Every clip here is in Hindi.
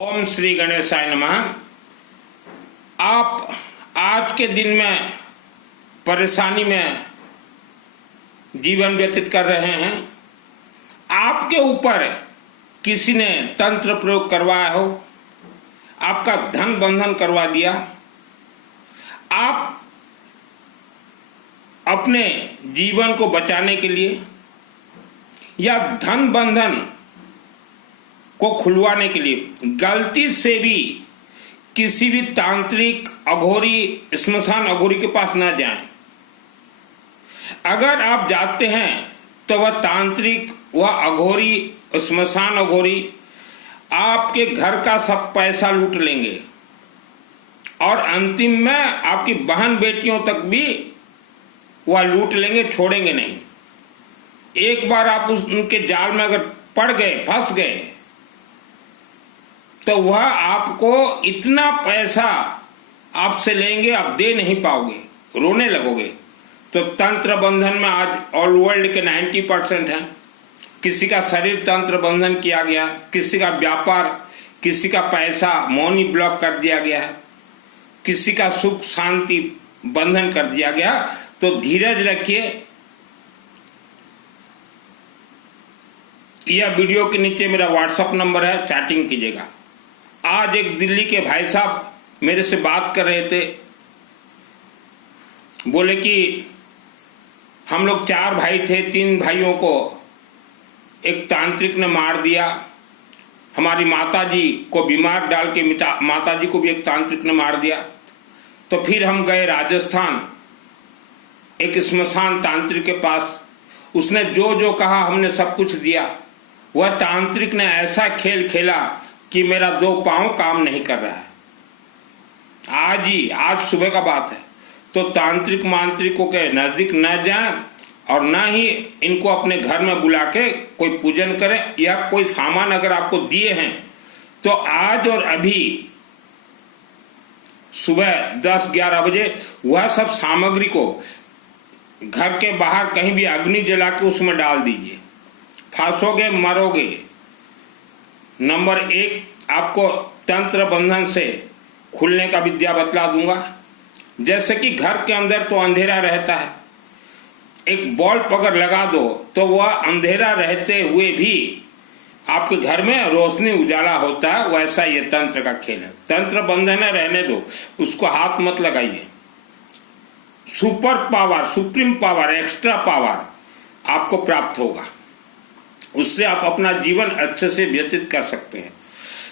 ओम श्री गणेशाय नमः। आप आज के दिन में परेशानी में जीवन व्यतीत कर रहे हैं। आपके ऊपर किसी ने तंत्र प्रयोग करवाया हो, आपका धन बंधन करवा दिया, आप अपने जीवन को बचाने के लिए या धन बंधन को खुलवाने के लिए गलती से भी किसी भी तांत्रिक अघोरी, स्मशान अघोरी के पास ना जाएं। अगर आप जाते हैं तो वह तांत्रिक, वह अघोरी, स्मशान अघोरी आपके घर का सब पैसा लूट लेंगे और अंतिम में आपकी बहन बेटियों तक भी वह लूट लेंगे, छोड़ेंगे नहीं। एक बार आप उनके जाल में अगर पड़ गए, फंस गए, तो वह आपको इतना पैसा आपसे लेंगे, आप दे नहीं पाओगे, रोने लगोगे। तो तंत्र बंधन में आज ऑल वर्ल्ड के 90% है। किसी का शरीर तंत्र बंधन किया गया, किसी का व्यापार, किसी का पैसा मौनी ब्लॉक कर दिया गया है, किसी का सुख शांति बंधन कर दिया गया। तो धीरज रखिए। यह वीडियो के नीचे मेरा व्हाट्सएप नंबर है, चैटिंग कीजिएगा। आज एक दिल्ली के भाई साहब मेरे से बात कर रहे थे, बोले कि हम लोग 4 भाई थे, 3 भाइयों को एक तांत्रिक ने मार दिया, हमारी माताजी को बीमार डाल के माताजी को भी एक तांत्रिक ने मार दिया। तो फिर हम गए राजस्थान एक स्मशान तांत्रिक के पास। उसने जो जो कहा हमने सब कुछ दिया। वह तांत्रिक ने ऐसा खेल खेला कि मेरा 2 पांव काम नहीं कर रहा है। आज सुबह का बात है। तो तांत्रिक मांत्रिकों के नजदीक न जाएं और न ही इनको अपने घर में बुला के कोई पूजन करें, या कोई सामान अगर आपको दिए हैं तो आज और अभी सुबह 10-11 बजे वह सब सामग्री को घर के बाहर कहीं भी अग्नि जला के उसमें डाल दीजिए। फंसोगे, मरोगे। नंबर 1, आपको तंत्र बंधन से खुलने का विद्या बतला दूंगा। जैसे कि घर के अंदर तो अंधेरा रहता है, एक बल्ब अगर लगा दो तो वह अंधेरा रहते हुए भी आपके घर में रोशनी उजाला होता है। वैसा ये तंत्र का खेल है। तंत्र बंधन है, रहने दो, उसको हाथ मत लगाइए। Super power, supreme power, extra power आपको प्राप्त होगा। उससे आप अपना जीवन अच्छे से व्यतीत कर सकते हैं।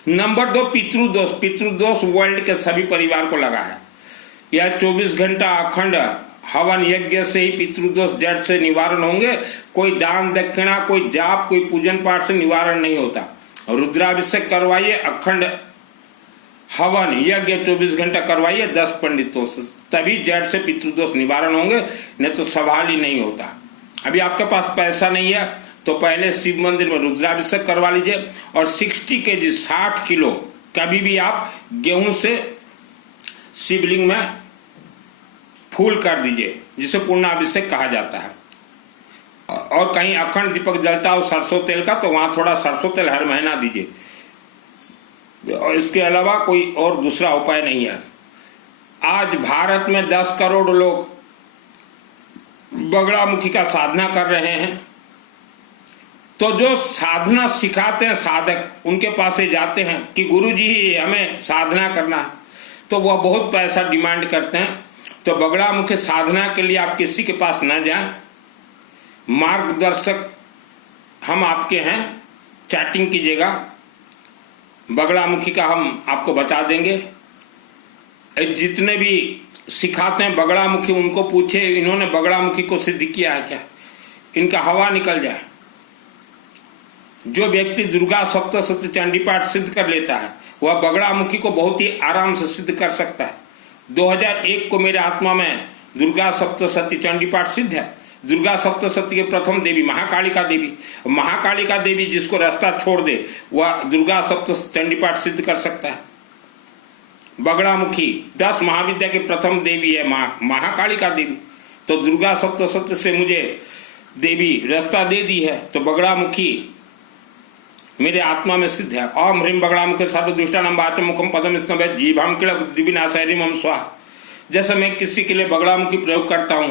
नंबर 2, पितृदोष। पितृदोष वर्ल्ड के सभी परिवार को लगा है। यह 24 घंटा अखंड हवन यज्ञ से ही पितृदोष जड़ से निवारण होंगे। कोई दान दक्षिणा, कोई जाप, कोई पूजन पाठ से निवारण नहीं होता। रुद्राभिषेक करवाइए, अखंड हवन यज्ञ 24 घंटा करवाइए 10 पंडितों से, तभी जड़ से पितृदोष निवारण होंगे, नहीं तो सवाल ही नहीं होता। अभी आपके पास पैसा नहीं है तो पहले शिव मंदिर में रुद्राभिषेक करवा लीजिए और 60 kg 60 किलो कभी भी आप गेहूं से शिवलिंग में फूल कर दीजिए, जिसे पूर्णाभिषेक कहा जाता है। और कहीं अखंड दीपक जलता हो सरसों तेल का, तो वहां थोड़ा सरसों तेल हर महीना दीजिए। और इसके अलावा कोई और दूसरा उपाय नहीं है। आज भारत में 10 करोड़ लोग बगड़ामुखी का साधना कर रहे हैं। तो जो साधना सिखाते हैं साधक, उनके पास से जाते हैं कि गुरुजी हमें साधना करना है, तो वह बहुत पैसा डिमांड करते हैं। तो बगड़ामुखी साधना के लिए आप किसी के पास न जाएं। मार्गदर्शक हम आपके हैं, चैटिंग कीजिएगा, बगड़ामुखी का हम आपको बता देंगे। जितने भी सिखाते हैं बगड़ामुखी, उनको पूछे इन्होंने बगड़ामुखी को सिद्ध किया है क्या, इनका हवा निकल जाए। जो व्यक्ति दुर्गा सप्तशती चंडी पाठ सिद्ध कर लेता है, वह बगड़ामुखी को बहुत ही आराम से सिद्ध कर सकता है। 2001 को मेरे आत्मा में दुर्गा सप्तशती चंडी पाठ सिद्ध है। दुर्गा सप्तशती के प्रथम देवी महाकालिका देवी। महाकालिका देवी जिसको रास्ता छोड़ दे, वह दुर्गा सप्तशती चंडी पाठ सिद्ध कर सकता है। बगड़ामुखी 10 महाविद्या की प्रथम देवी है महाकालिका देवी। तो दुर्गा सप्तशती से मुझे देवी रास्ता दे दी है, तो बगड़ामुखी मेरे आत्मा में सिद्ध है। ओम ह्रीम बगड़ाम के सर्वदुष्टानां वाच मुखम पदम स्तंभ जीभाम किल बुद्धि विनाशाय ह्रीम स्वाहा। जैसे मैं किसी के लिए बगड़ामुखी प्रयोग करता हूं,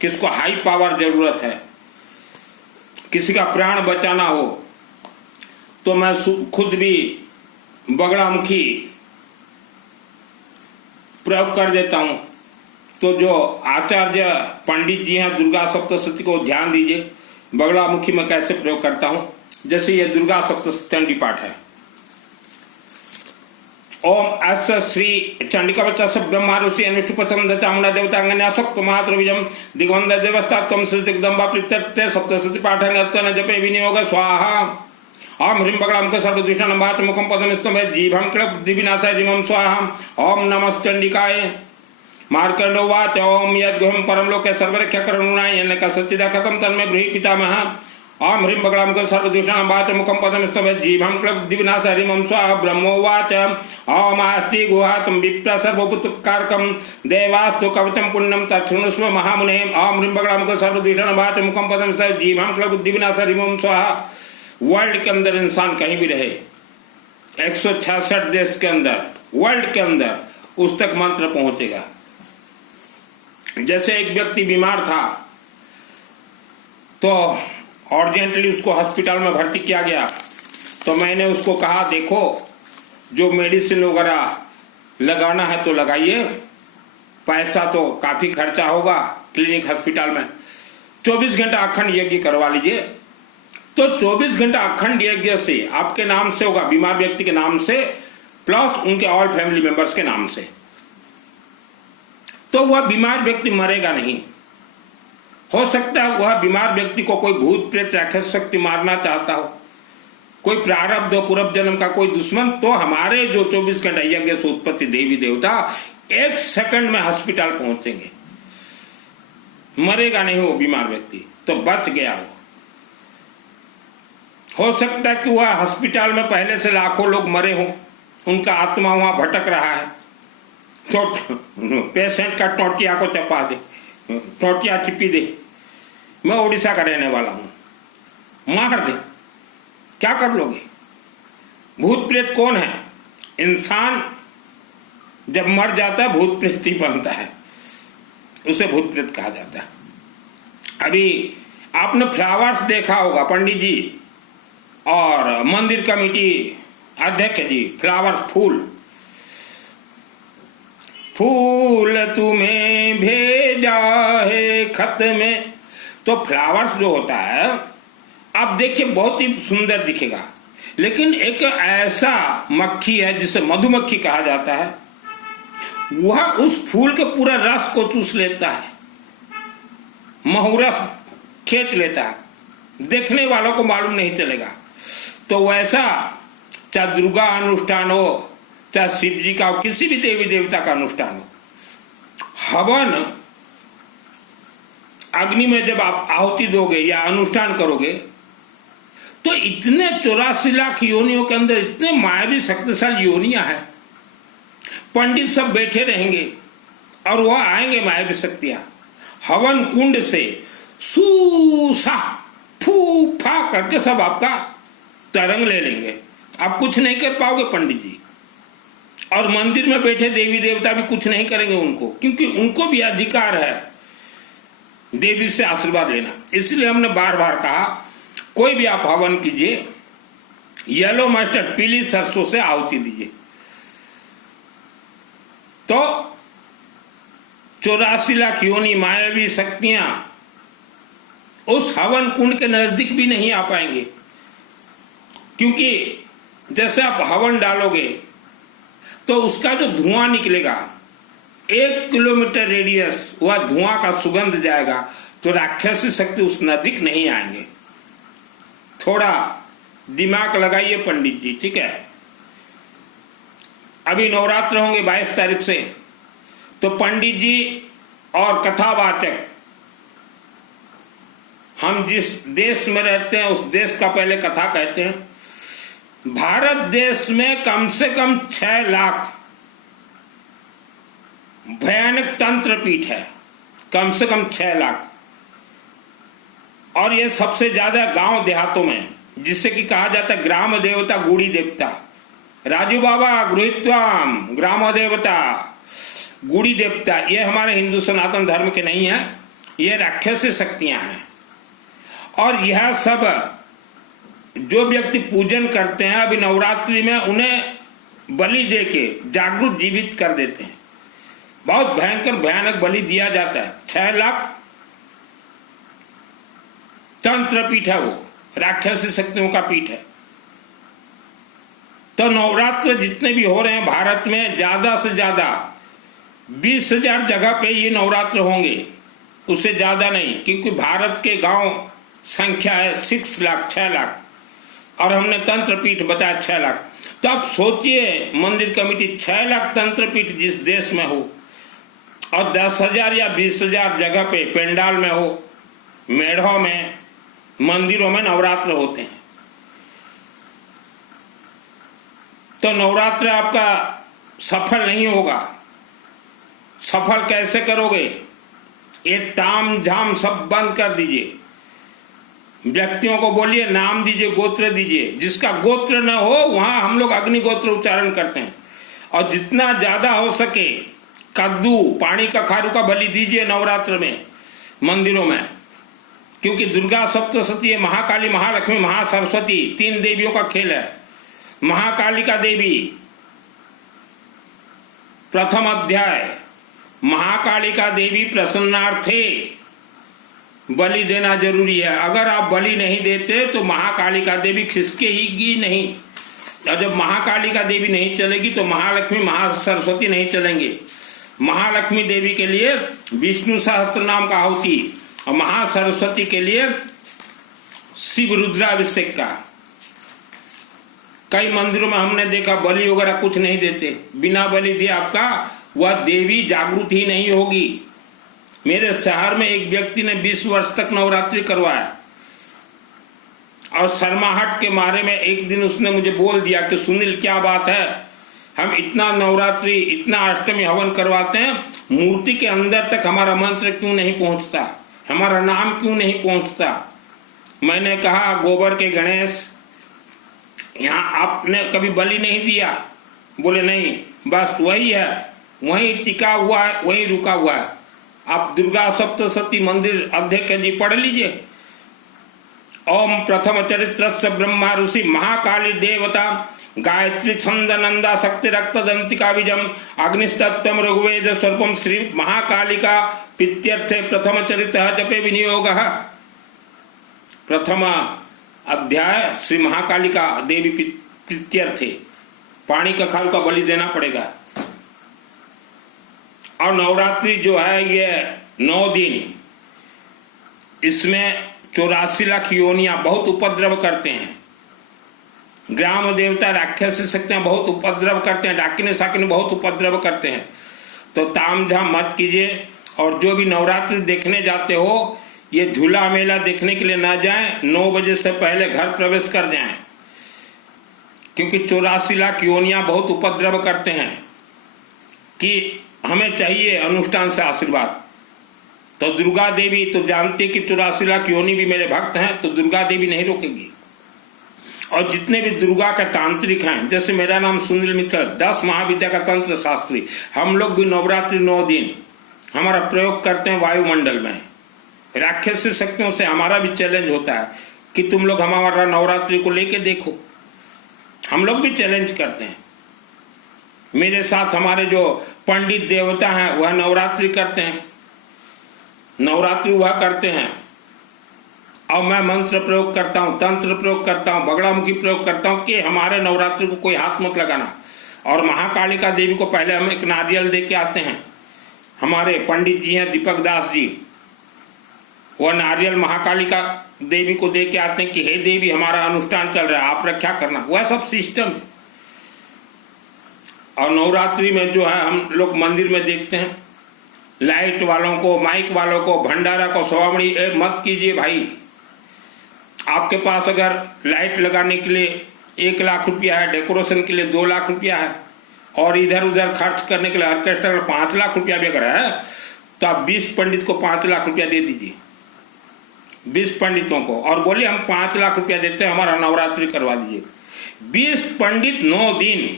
किसको हाई पावर जरूरत है, किसी का प्राण बचाना हो, तो मैं खुद भी बगड़ामुखी प्रयोग कर देता हूं। तो जो आचार्य पंडित जी हैं, दुर्गा सप्तशती को ध्यान दीजिए, बगड़ामुखी में कैसे प्रयोग करता हूं। जैसे ये दुर्गा सप्तशती पाठ है। ओम अस्य श्री चंडिका बच्चा ब्रह्मा ऋषि अनुष्टुपथम चामुंडा देवतांगन्या सप्त मात्र विजम दिग्वंद देवस्ता तम श्री दिग्दम्बा प्रत्यर्थे सप्तशती पाठ नर्तन जपे विनियोग स्वाहा। ओम ह्रीम बगड़ाम के सर्वदुष्टानां वाच मुखम पदम स्तंभ जीभम किल बुद्धि विनाशाय ह्रीम स्वाहा। ओम नमश्चंडिकाय। मार्कंडो वाच ओम यद्गुहम परमलोके सर्वरक्षा करुणाय न कसच्चिदा कथम तन्मे ब्रूहि पितामह। ओम ह्रीम बगड़ाम के सर्वदुष्टानां वाच मुखम पदम स्तंभ जीभम किल बुद्धि विनाशाय ह्रीम स्वाहा। ब्रह्मोवाच ओम आस्ति गुहातम विप्र सर्वभूतकारकम देवास्तु कवचम पुण्यम तच्छृणुष्व महामुने। ओम ह्रीम बगड़ाम के सर्वदुष्टानां वाच मुखम पदम स्तंभ जीभम किल बुद्धि विनाशाय ह्रीम स्वाहा। वर्ल्ड के अंदर इंसान कहीं भी रहे, 166 देश के अंदर, वर्ल्ड के अंदर, उस तक मंत्र पहुंचेगा। जैसे एक व्यक्ति बीमार था तो अर्जेंटली उसको हॉस्पिटल में भर्ती किया गया, तो मैंने उसको कहा देखो जो मेडिसिन वगैरह लगाना है तो लगाइए, पैसा तो काफी खर्चा होगा क्लिनिक हॉस्पिटल में, 24 घंटा अखंड यज्ञ करवा लीजिए। तो 24 घंटा अखंड यज्ञ से आपके नाम से होगा, बीमार व्यक्ति के नाम से प्लस उनके ऑल फैमिली मेंबर्स के नाम से, तो वह बीमार व्यक्ति मरेगा नहीं। हो सकता है वह बीमार व्यक्ति को कोई भूत प्रेत राक्षस शक्ति मारना चाहता हो, कोई प्रारब्ध पूर्व जन्म का कोई दुश्मन, तो हमारे जो 24 घंटा यज्ञ से उत्पत्ति देवी देवता 1 सेकंड में हॉस्पिटल पहुंचेंगे, मरेगा नहीं वो बीमार व्यक्ति, तो बच गया वो। हो सकता है कि वह हॉस्पिटल में पहले से लाखों लोग मरे हों, उनका आत्मा वहां भटक रहा है, तो पेशेंट का टोटिया को चपा दे, टोटिया चिपी दे। मैं उड़ीसा का रहने वाला हूं, मार दे, क्या कर लोगे? भूत प्रेत कौन है? इंसान जब मर जाता है भूत प्रेत ही बनता है, उसे भूत प्रेत कहा जाता है। अभी आपने फ्लावर्स देखा होगा, पंडित जी और मंदिर कमेटी अध्यक्ष जी, फ्लावर्स फूल फूल तुम्हें भेजा है खत में, तो फ्लावर्स जो होता है आप देखिए बहुत ही सुंदर दिखेगा, लेकिन एक ऐसा मक्खी है जिसे मधुमक्खी कहा जाता है, वह उस फूल के पूरा रस को चूस लेता है, महूरस खींच लेता है, देखने वालों को मालूम नहीं चलेगा। तो वैसा चाहे दुर्गा अनुष्ठान हो, चाहे शिव जी का हो, किसी भी देवी देवता का अनुष्ठान हो, हवन अग्नि में जब आप आहुति दोगे या अनुष्ठान करोगे, तो इतने 84 लाख योनियों के अंदर इतने मायावी शक्तिशाली योनियां हैं, पंडित सब बैठे रहेंगे और वह आएंगे मायावी शक्तियां, हवन कुंड से सूसा फू फा करके सब आपका तरंग ले लेंगे, आप कुछ नहीं कर पाओगे पंडित जी। और मंदिर में बैठे देवी देवता भी कुछ नहीं करेंगे उनको, क्योंकि उनको भी अधिकार है देवी से आशीर्वाद लेना। इसलिए हमने बार बार कहा कोई भी आप हवन कीजिए, येलो मस्टर्ड पीली सरसों से आहुति दीजिए, तो 84 लाख योनि मायावी शक्तियां उस हवन कुंड के नजदीक भी नहीं आ पाएंगे, क्योंकि जैसे आप हवन डालोगे तो उसका जो धुआं निकलेगा 1 किलोमीटर रेडियस, वह धुआं का सुगंध जाएगा, तो राक्षसी शक्ति उस नजदीक नहीं आएंगे। थोड़ा दिमाग लगाइए पंडित जी, ठीक है। अभी नवरात्र होंगे 22 तारीख से, तो पंडित जी और कथावाचक, हम जिस देश में रहते हैं उस देश का पहले कथा कहते हैं। भारत देश में कम से कम 6 लाख भयानक तंत्र पीठ है, कम से कम 6 लाख, और ये सबसे ज्यादा गांव देहातों में, जिससे कि कहा जाता है ग्राम देवता गुड़ी देवता। राजू बाबा गृहीत्वाम ग्राम देवता गुड़ी देवता, ये हमारे हिंदू सनातन धर्म के नहीं है, ये राक्षसी शक्तियां हैं। और यह सब जो व्यक्ति पूजन करते हैं अभी नवरात्रि में, उन्हें बलि देके जागरूक जीवित कर देते हैं। बहुत भयंकर भयानक बलि दिया जाता है। 6 लाख तंत्र पीठ है, वो राक्षसी शक्तियों का पीठ है। तो नवरात्र जितने भी हो रहे हैं भारत में, ज्यादा से ज्यादा 20,000 जगह पे ये नवरात्र होंगे, उससे ज्यादा नहीं, क्योंकि भारत के गांव संख्या है 6 लाख 6 लाख, और हमने तंत्र पीठ बताया 6 लाख। तो आप सोचिए मंदिर कमेटी 6 लाख तंत्र पीठ जिस देश में हो, और 10,000 या 20,000 जगह पे पेंडाल में हो, मेढ़ों में, मंदिरों में नवरात्र होते हैं। तो नवरात्र आपका सफल नहीं होगा। सफल कैसे करोगे? ये ताम झाम सब बंद कर दीजिए। व्यक्तियों को बोलिए नाम दीजिए, गोत्र दीजिए। जिसका गोत्र न हो वहां हम लोग अग्निगोत्र उच्चारण करते हैं। और जितना ज्यादा हो सके कद्दू, पानी का खारू का बलि दीजिए नवरात्र में मंदिरों में, क्योंकि दुर्गा सप्तशती है, महाकाली, महालक्ष्मी, महासरस्वती, 3 देवियों का खेल है। महाकालिका देवी प्रथम अध्याय, महाकालिका देवी प्रसन्नार्थे बलि देना जरूरी है। अगर आप बलि नहीं देते तो महाकालिका देवी खिसकेगी नहीं, और जब महाकालिका देवी नहीं चलेगी तो महालक्ष्मी, महासरस्वती नहीं चलेंगे। महालक्ष्मी देवी के लिए विष्णु सहस्त्र नाम का आहुति, और महासरस्वती के लिए शिव रुद्राभिषेक का। कई मंदिरों में हमने देखा बलि वगैरह कुछ नहीं देते, बिना बलि दिए आपका वह देवी जागृत ही नहीं होगी। मेरे शहर में एक व्यक्ति ने 20 वर्ष तक नवरात्रि करवाया, और शर्माहट के मारे में एक दिन उसने मुझे बोल दिया कि सुनील क्या बात है, हम इतना नवरात्रि, इतना अष्टमी हवन करवाते हैं, मूर्ति के अंदर तक हमारा मंत्र क्यों नहीं पहुंचता, हमारा नाम क्यों नहीं पहुंचता। मैंने कहा गोबर के गणेश, यहाँ आपने कभी बलि नहीं दिया? बोले नहीं, बस वही है, वही टिका हुआ है, वही रुका हुआ है। आप दुर्गा सप्तशती मंदिर अध्यक्ष जी पढ़ लीजिए। ओम प्रथम चरित्र ब्रह्मा ऋषि महाकाली देवता गायत्री छंद नंदा शक्ति रक्त दंतिका बीजम अग्निस्तत्वम ऋग्वेद स्वरूपम श्री महाकालिका पित्यर्थे प्रथम चरित्र जपे विनियोग। प्रथम अध्याय श्री महाकालिका देवी पित्यर्थे, पानी का खाल का बलि देना पड़ेगा। और नवरात्रि जो है ये 9 दिन, इसमें 84 लाख योनियां बहुत उपद्रव करते हैं। ग्राम देवता राक्षसी शक्तियां बहुत उपद्रव करते हैं, डाकिने साकिने बहुत उपद्रव करते हैं। तो तामझाम मत कीजिए। और जो भी नवरात्रि देखने जाते हो, ये झूला मेला देखने के लिए ना जाएं, 9 बजे से पहले घर प्रवेश कर जाएं, क्योंकि 84 लाख योनियां बहुत उपद्रव करते हैं कि हमें चाहिए अनुष्ठान से आशीर्वाद। तो दुर्गा देवी तो जानती कि 84 लाख योनि भी मेरे भक्त हैं, तो दुर्गा देवी नहीं रोकेगी। और जितने भी दुर्गा के तांत्रिक हैं, जैसे मेरा नाम सुनील मित्तल, 10 महाविद्या का तंत्र शास्त्री, हम लोग भी नवरात्रि 9 दिन हमारा प्रयोग करते हैं वायुमंडल में। राक्षसी शक्तियों से हमारा भी चैलेंज होता है कि तुम लोग हमारा नवरात्रि को लेके देखो। हम लोग भी चैलेंज करते हैं। मेरे साथ हमारे जो पंडित देवता हैं वह नवरात्रि करते हैं, नवरात्रि वह करते हैं, और मैं मंत्र प्रयोग करता हूँ, तंत्र प्रयोग करता हूँ, बगड़ामुखी प्रयोग करता हूँ कि हमारे नवरात्रि को कोई हाथ मत लगाना। और महाकालिका देवी को पहले हम एक नारियल दे के आते हैं। हमारे पंडित जी हैं दीपक दास जी, वह नारियल महाकालिका देवी को दे के आते हैं कि हे देवी हमारा अनुष्ठान चल रहा है, आप रक्षा करना। वह सब सिस्टम है। और नवरात्रि में जो है हम लोग मंदिर में देखते हैं, लाइट वालों को, माइक वालों को, भंडारा को, सवामणी मत कीजिए भाई। आपके पास अगर लाइट लगाने के लिए 1 लाख रुपया है, डेकोरेशन के लिए 2 लाख रुपया है, और इधर उधर खर्च करने के लिए ऑर्केस्ट्रा में 5 लाख रुपया भी अगर है, तो आप 20 पंडित को 5 लाख रुपया दे दीजिए। 20 पंडितों को, और बोले हम 5 लाख रुपया देते हैं, हमारा नवरात्रि करवा दीजिए। 20 पंडित 9 दिन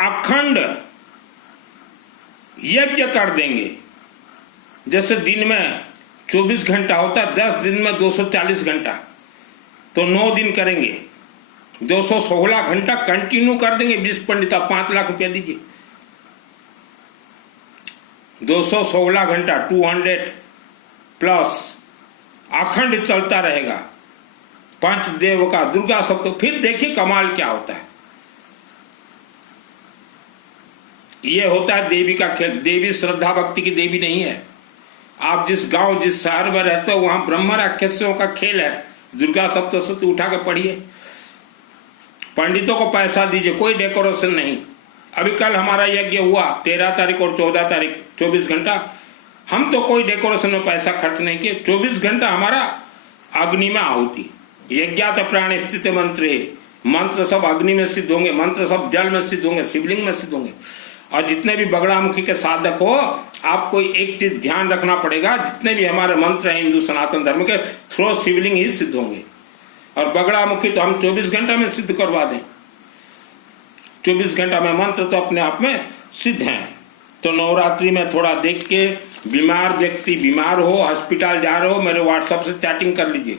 अखंड यज्ञ कर देंगे। जैसे दिन में 24 घंटा होता है, 10 दिन में 240 घंटा, तो 9 दिन करेंगे, 216 घंटा कंटिन्यू कर देंगे 20 पंडित। आप 5 लाख रुपया दीजिए, 216 घंटा 200 प्लस अखंड चलता रहेगा। पंचदेव का दुर्गा सप्तमी, फिर देखिए कमाल क्या होता है। ये होता है देवी का खेल। देवी श्रद्धा भक्ति की देवी नहीं है। आप जिस गांव जिस शहर में रहते हो वहां ब्रह्म राक्षसों का खेल है। दुर्गा सप्तशती उठा के पढ़िए, पंडितों को पैसा दीजिए, कोई डेकोरेशन नहीं। अभी कल हमारा यज्ञ हुआ 13 तारीख और 14 तारीख, 24 घंटा। हम तो कोई डेकोरेशन में पैसा खर्च नहीं किए। 24 घंटा हमारा अग्नि में आहुति। यज्ञात प्राण स्थित मंत्र है, मंत्र सब अग्नि में सिद्ध होंगे, मंत्र सब जल में सिद्ध होंगे, शिवलिंग में सिद्ध होंगे। और जितने भी बगड़ामुखी के साधक हो, आपको एक चीज ध्यान रखना पड़ेगा, जितने भी हमारे मंत्र हैं हिंदू सनातन धर्म के, थ्रो शिवलिंग ही सिद्ध होंगे। और बगड़ामुखी तो हम 24 घंटा में सिद्ध करवा दें। 24 घंटा में मंत्र तो अपने आप में सिद्ध हैं। तो नवरात्रि में थोड़ा देख के, बीमार व्यक्ति बीमार हो, हॉस्पिटल जा रहे हो, मेरे व्हाट्सएप से चैटिंग कर लीजिए।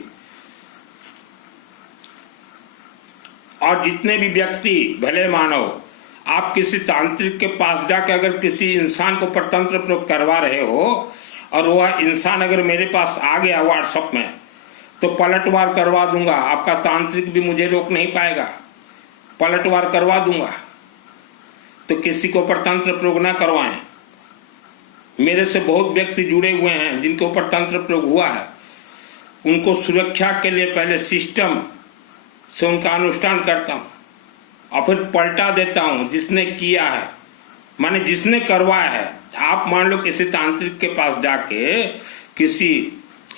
और जितने भी व्यक्ति भले मानव, आप किसी तांत्रिक के पास जाकर अगर किसी इंसान को परतंत्र प्रयोग करवा रहे हो और वह इंसान अगर मेरे पास आ गया व्हाट्सएप में, तो पलटवार करवा दूंगा। आपका तांत्रिक भी मुझे रोक नहीं पाएगा, पलटवार करवा दूंगा। तो किसी को परतंत्र प्रयोग ना करवाएं। मेरे से बहुत व्यक्ति जुड़े हुए हैं जिनके ऊपर तंत्र प्रयोग हुआ है। उनको सुरक्षा के लिए पहले सिस्टम से उनका अनुष्ठान करता हूं और फिर पलटा देता हूं जिसने किया है, माने जिसने करवाया है। आप मान लो किसी तांत्रिक के पास जाके किसी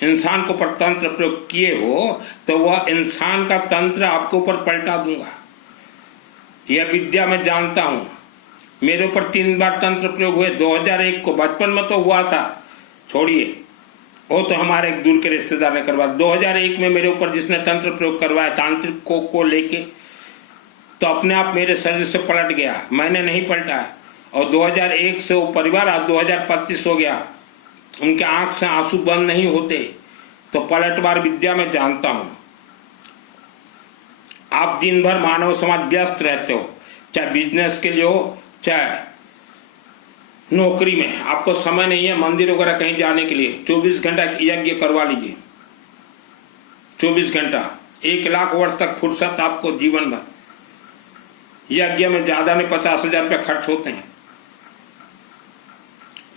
इंसान को पर तंत्र प्रयोग किए हो, तो वह इंसान का तंत्र आपके ऊपर पलटा दूंगा। यह विद्या मैं जानता हूं। मेरे ऊपर 3 बार तंत्र प्रयोग हुए। 2001 को, बचपन में तो हुआ था, छोड़िए, वो तो हमारे एक दूर के रिश्तेदार ने करवाया। 2001 में मेरे ऊपर जिसने तंत्र प्रयोग करवाया तांत्रिक को लेके, तो अपने आप मेरे शरीर से पलट गया, मैंने नहीं पलटा। और 2001 से वो परिवार आज 2025 हो गया, उनके आंख से आंसू बंद नहीं होते। तो पलटवार विद्या में जानता हूं। आप दिन भर मानव समाज व्यस्त रहते हो, चाहे बिजनेस के लिए हो चाहे नौकरी में, आपको समय नहीं है मंदिर वगैरह कहीं जाने के लिए। 24 घंटा यज्ञ करवा लीजिए, 24 घंटा, 1 लाख वर्ष तक फुर्सत आपको जीवन भर। यज्ञ में ज्यादा नहीं 50,000 रुपये खर्च होते हैं।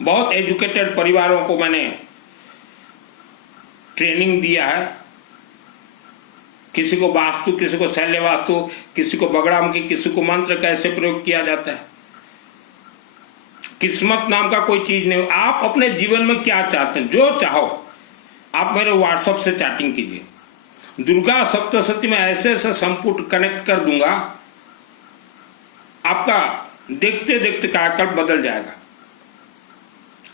बहुत एजुकेटेड परिवारों को मैंने ट्रेनिंग दिया है। किसी को वास्तु, किसी को शैल्य वास्तु, किसी को बगड़ामुखी, किसी को मंत्र कैसे प्रयोग किया जाता है। किस्मत नाम का कोई चीज नहीं। आप अपने जीवन में क्या चाहते हैं, जो चाहो आप मेरे व्हाट्सएप से चैटिंग कीजिए। दुर्गा सप्तशती में ऐसे ऐसे संपुट कनेक्ट कर दूंगा, आपका देखते देखते कायाकल्प बदल जाएगा।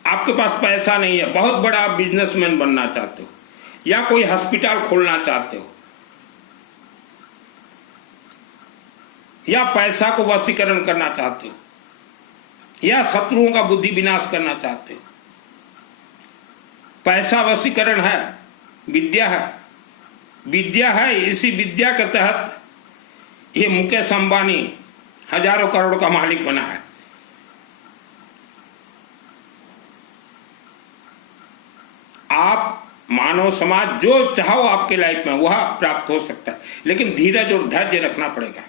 आपके पास पैसा नहीं है, बहुत बड़ा आप बिजनेसमैन बनना चाहते हो, या कोई हॉस्पिटल खोलना चाहते हो, या पैसा को वशीकरण करना चाहते हो, या शत्रुओं का बुद्धि विनाश करना चाहते हो। पैसा वशीकरण है, विद्या है, विद्या है। इसी विद्या के तहत ये मुकेश अंबानी हजारों करोड़ का मालिक बना है। आप मानव समाज जो चाहो आपके लाइफ में वह प्राप्त हो सकता है, लेकिन धीरज और धैर्य रखना पड़ेगा।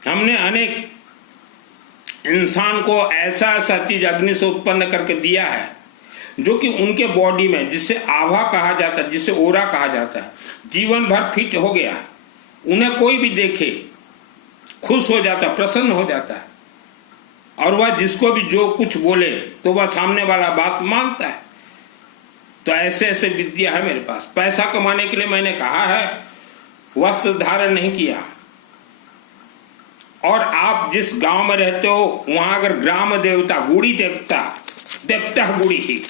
हमने अनेक इंसान को ऐसा ऐसा चीज अग्नि से उत्पन्न करके दिया है जो कि उनके बॉडी में, जिसे आभा कहा जाता है, जिसे ओरा कहा जाता है, जीवन भर फिट हो गया। उन्हें कोई भी देखे खुश हो जाता, प्रसन्न हो जाता है, और वह जिसको भी जो कुछ बोले तो वह सामने वाला बात मानता है। तो ऐसे ऐसे विद्या है मेरे पास। पैसा कमाने के लिए मैंने कहा है वस्त्र धारण नहीं किया। और आप जिस गांव में रहते हो वहां अगर ग्राम देवता, गुड़ी देवता, देवता गुड़ी ही,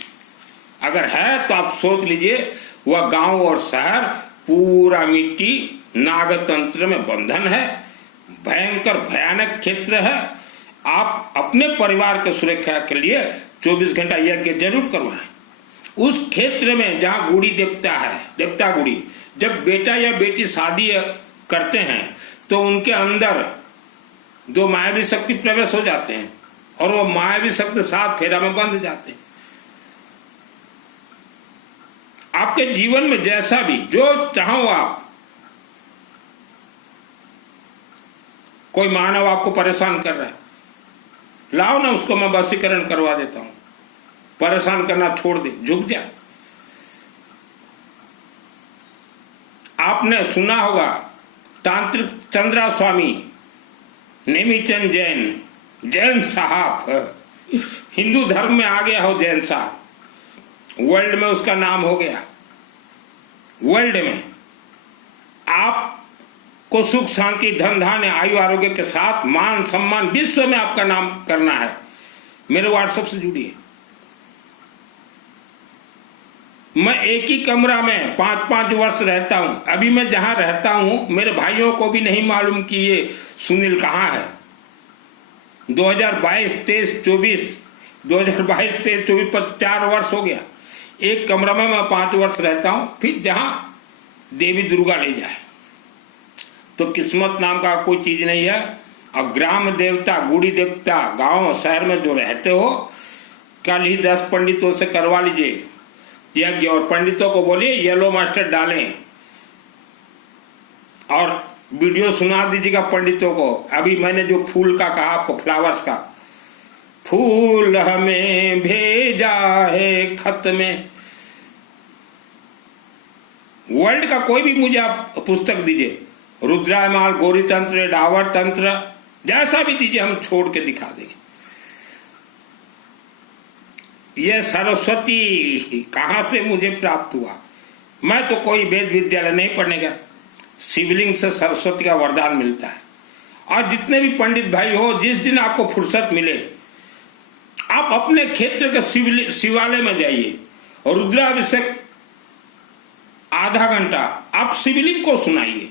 अगर है तो आप सोच लीजिए वह गांव और शहर पूरा मिट्टी नागतंत्र में बंधन है, भयंकर भयानक क्षेत्र है। आप अपने परिवार की सुरक्षा के लिए 24 घंटा यज्ञ जरूर करवाएं। उस क्षेत्र में जहां गुड़ी देवता है, देवता गुड़ी, जब बेटा या बेटी शादी करते हैं तो उनके अंदर 2 मायावी शक्ति प्रवेश हो जाते हैं और वो मायावी शक्ति 7 फेरा में बंध जाते हैं। आपके जीवन में जैसा भी जो चाहो आप, कोई मानव आपको परेशान कर रहा है, लाओ ना उसको, मैं वशीकरण करवा देता हूं। परेशान करना छोड़ दे, झुक जा। आपने सुना होगा तांत्रिक चंद्रा स्वामी नेमीचंद जैन, जैन साहब, हिंदू धर्म में आ गया हो जैन साहब, वर्ल्ड में उसका नाम हो गया। वर्ल्ड में आपको सुख शांति धन धान्य आयु आरोग्य के साथ मान सम्मान विश्व में आपका नाम करना है। मेरे व्हाट्सएप से जुड़िए। मैं एक ही कमरा में 5-5 वर्ष रहता हूं। अभी मैं जहां रहता हूं मेरे भाइयों को भी नहीं मालूम कि ये सुनील कहां है। 2022, 23, 24, 2022, 23, 24, 4 वर्ष हो गया। एक कमरा में मैं 5 वर्ष रहता हूं, फिर जहां देवी दुर्गा ले जाए। तो किस्मत नाम का कोई चीज नहीं है। और ग्राम देवता, गुड़ी देवता, गांव शहर में जो रहते हो, कल ही 10 पंडितों से करवा लीजिए यज्ञ और पंडितों को बोलिए येलो मास्टर डालें और वीडियो सुना दीजिएगा पंडितों को। अभी मैंने जो फूल का कहा आपको, फ्लावर्स का, फूल हमें भेजा है खत में। वर्ल्ड का कोई भी मुझे आप पुस्तक दीजिए, रुद्रायमाल, गौरी तंत्र, डावर तंत्र, जैसा भी दीजिए, हम छोड़ के दिखा देंगे। यह सरस्वती कहां से मुझे प्राप्त हुआ? मैं तो कोई वेद विद्यालय नहीं पढ़ने का। शिवलिंग से सरस्वती का वरदान मिलता है। और जितने भी पंडित भाई हो, जिस दिन आपको फुर्सत मिले, आप अपने क्षेत्र के शिवालय में जाइए और रुद्राभिषेक आधा घंटा आप शिवलिंग को सुनाइए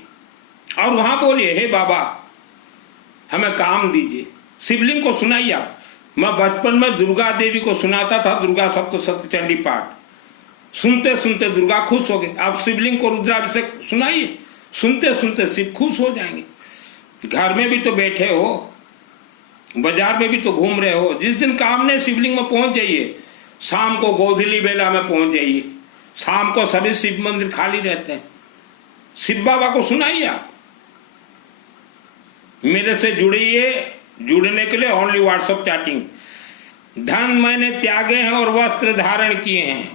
और वहां बोलिए, हे बाबा हमें काम दीजिए। शिवलिंग को सुनाइए आप। मैं बचपन में दुर्गा देवी को सुनाता था, दुर्गा सप्तशती चंडी पाठ, सुनते सुनते दुर्गा खुश हो गए। आप शिवलिंग को रुद्राभिषेक सुनाइए, सुनते सुनते शिव खुश हो जाएंगे। घर में भी तो बैठे हो, बाजार में भी तो घूम रहे हो, जिस दिन काम ने शिवलिंग में पहुंच जाइए। शाम को गोधूली बेला में पहुंच जाइए। शाम को सभी शिव मंदिर खाली रहते हैं। शिव बाबा को सुनाइए आप। मेरे से जुड़िए। जुड़ने के लिए ओनली व्हाट्सएप चैटिंग। धन मैंने त्यागे हैं और वस्त्र धारण किए हैं।